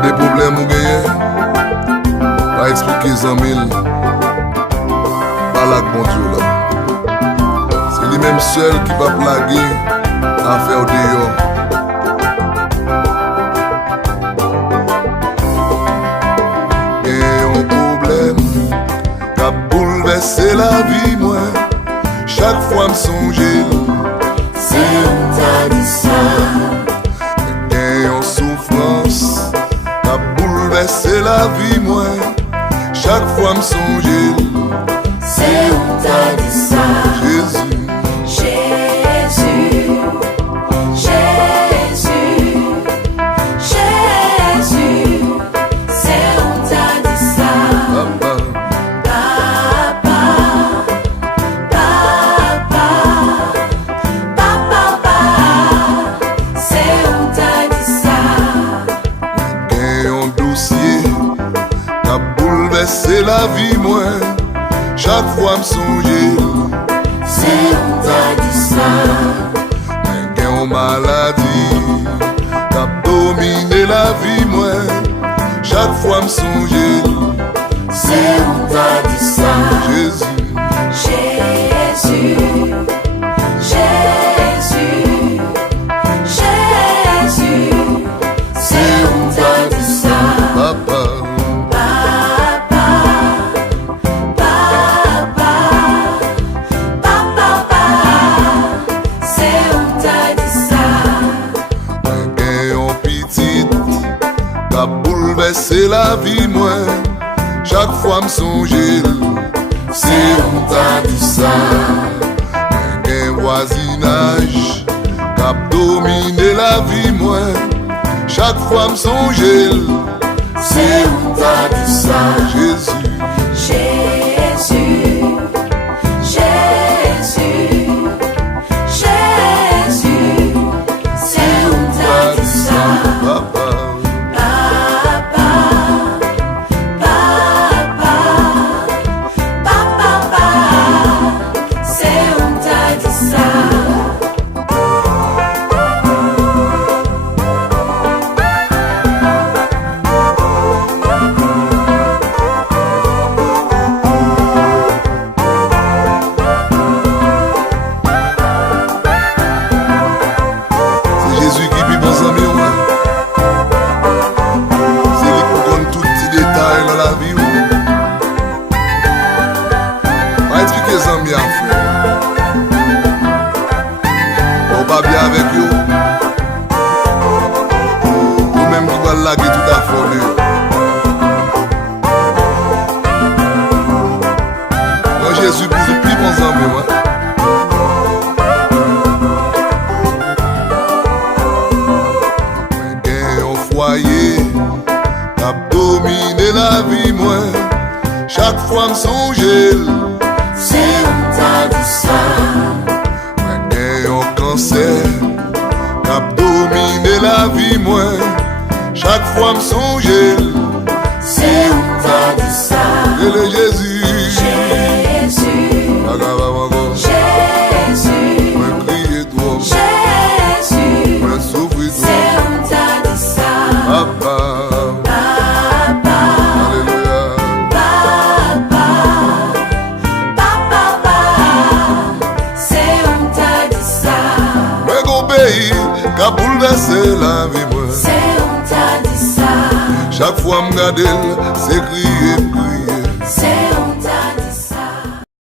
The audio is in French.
C'est des problèmes ou gagner, pas expliquer 100 000, pas la bon Dieu là. C'est lui-même seul qui va plaguer à faire dehors. Et un problème qui a bouleversé la vie, moi, chaque fois me songer. C'est on t'a dit ça. En souffrance, t'as bouleversé la vie, moi, chaque fois me songer. C'est on t'a dit ça. Jésus, Jésus, Jésus, Jésus, c'est on t'a dit ça. papa, Papa, papa, papa, c'est on t'a dit ça. et un dossier, t'as bouleversé la vie, moi, chaque fois me songer. C'est on t'a dit ça. Mais en maladie, t'as dominé la vie, moi, chaque fois me songer. C'est on t'a dit ça. Jésus, Jésus, Jésus, Jésus, c'est on t'a dit ça. papa, Papa, papa, papa, c'est on t'a dit ça. et en petite, t'as bouleversé la vie, moi, chaque fois me songer. C'est on t'a dit ça. Un voisinage qu'a dominé la vie, moi, chaque fois me songer. C'est on t'a dit ça. Jésus, Jésus, Jésus, Jésus, c'est on t'a dit ça. papa, Papa, papa, papa, c'est on t'a dit ça. c'est Jésus qui vit bon ami, moi. C'est lui qui donne tout petit détail dans la vie, moi. On va expliquer les amis, frère. On va bien avec eux. Nous-mêmes qui va laguer tout à folie. Quand Jésus pour plus bons amis, moi. Un foyer qu'a dominé la vie, moi, chaque fois me songer. C'est on t'a dit ça. Un cancer qu'a dominé la vie, moi, chaque fois me songer. C'est on t'a dit ça. Et le Jésus, Jésus, Jésus, moi crier toi, Jésus, moi souffrir c'est toi, on t'a dit ça. papa, Papa, alléluia, papa, c'est on t'a dit ça. moi gon pays qu'a bouleversé la vie, moi, C'est on t'a dit ça. chaque fois me garder, c'est crier,